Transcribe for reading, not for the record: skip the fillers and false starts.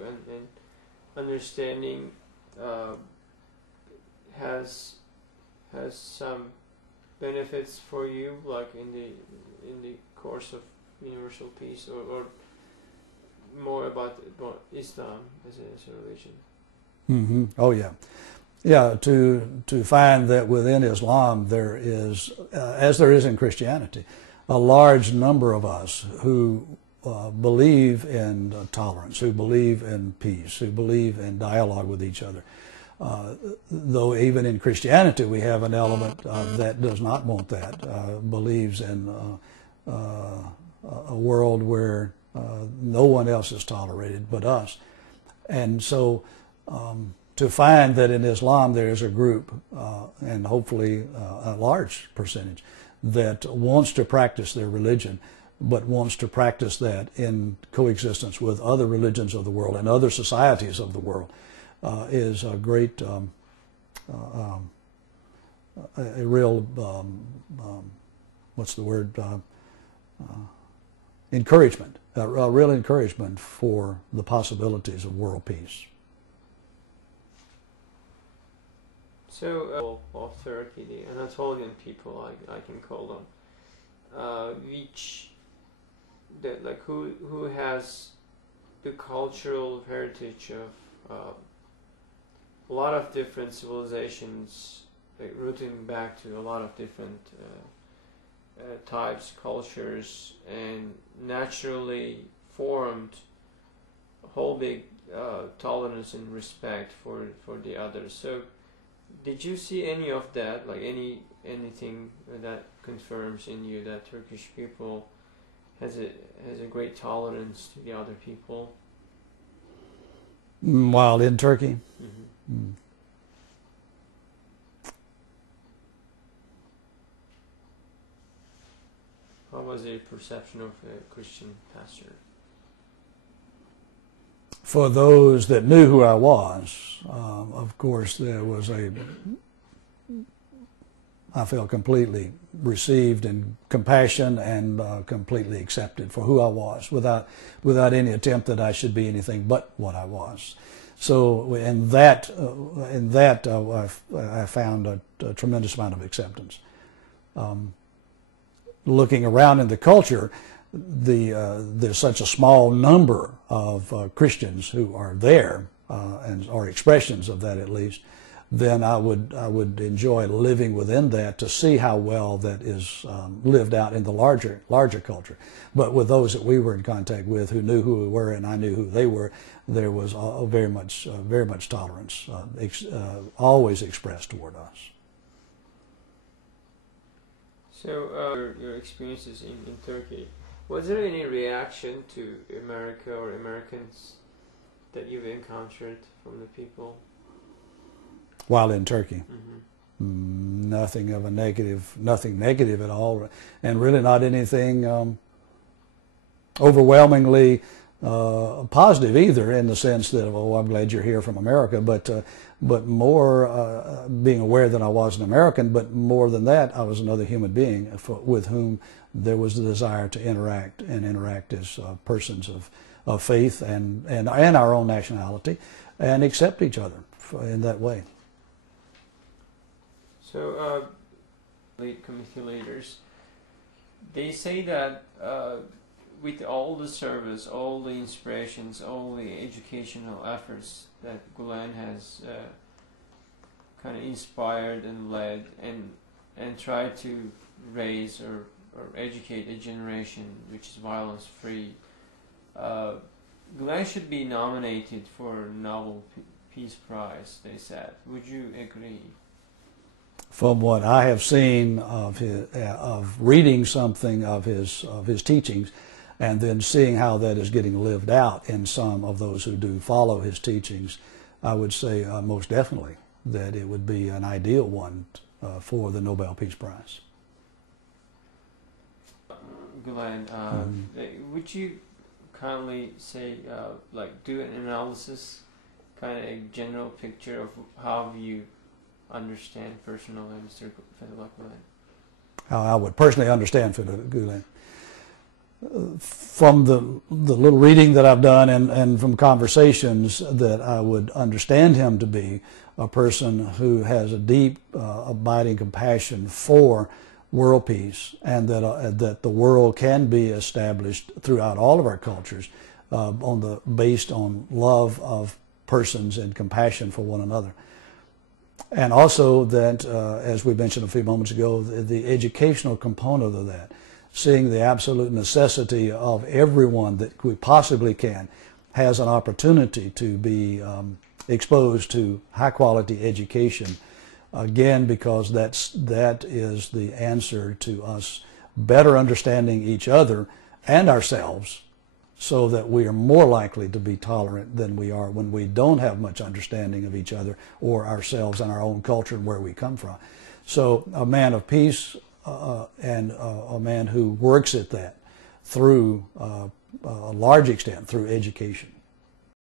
and understanding has some benefits for you, like in the course of universal peace, or more about Islam as a religion? Mm-hmm. Oh yeah, yeah. To find that within Islam there is, as there is in Christianity, a large number of us who believe in tolerance, who believe in peace, who believe in dialogue with each other. Though even in Christianity we have an element that does not want that, believes in a world where no one else is tolerated but us. And so to find that in Islam there is a group, and hopefully a large percentage, that wants to practice their religion, but wants to practice that in coexistence with other religions of the world and other societies of the world, is a great, a real, what's the word, encouragement, a real encouragement for the possibilities of world peace. So, of Turkey, the Anatolian people, I can call them, who has the cultural heritage of a lot of different civilizations, rooting back to a lot of different types, cultures, and naturally formed a whole big tolerance and respect for the others. So, did you see any of that, like anything that confirms in you that Turkish people has a great tolerance to the other people? While in Turkey? Mm-hmm. Mm. How was the perception of a Christian pastor? For those that knew who I was, of course, there was I felt completely received in compassion and completely accepted for who I was, without any attempt that I should be anything but what I was. So in that I found a tremendous amount of acceptance. Looking around in the culture, there's such a small number of Christians who are there, and are expressions of that at least, then I would enjoy living within that to see how well that is lived out in the larger culture. But with those that we were in contact with, who knew who we were and I knew who they were, there was very much tolerance, always expressed toward us. So your experiences in Turkey, was there any reaction to America or Americans that you've encountered from the people? While in Turkey? Mm-hmm. Nothing negative at all, and really not anything overwhelmingly positive either, in the sense that, oh, I'm glad you're here from America, but more being aware that I was an American, but more than that, I was another human being with whom there was the desire to interact as persons of faith and our own nationality, and accept each other in that way. So, committee leaders, they say that with all the service, all the inspirations, all the educational efforts that Gulen has kind of inspired and led and tried to raise or educate a generation which is violence-free, Gulen should be nominated for Nobel Peace Prize, they said. Would you agree? From what I have seen of reading something of his teachings, and then seeing how that is getting lived out in some of those who do follow his teachings, I would say most definitely that it would be an ideal one for the Nobel Peace Prize. Gulen, would you kindly say, do an analysis, kind of a general picture of how you understand personally Mr. Fethullah Gulen? How I would personally understand Fethullah Gulen. from the little reading that I've done and from conversations, that I would understand him to be a person who has a deep, abiding compassion for world peace, and that the world can be established throughout all of our cultures based on love of persons and compassion for one another. And also that, as we mentioned a few moments ago, the educational component of that, seeing the absolute necessity of everyone that we possibly can has an opportunity to be exposed to high quality education, again, because that is the answer to us better understanding each other and ourselves, so that we are more likely to be tolerant than we are when we don't have much understanding of each other or ourselves and our own culture and where we come from. So a man of peace and a man who works at that through a large extent through education.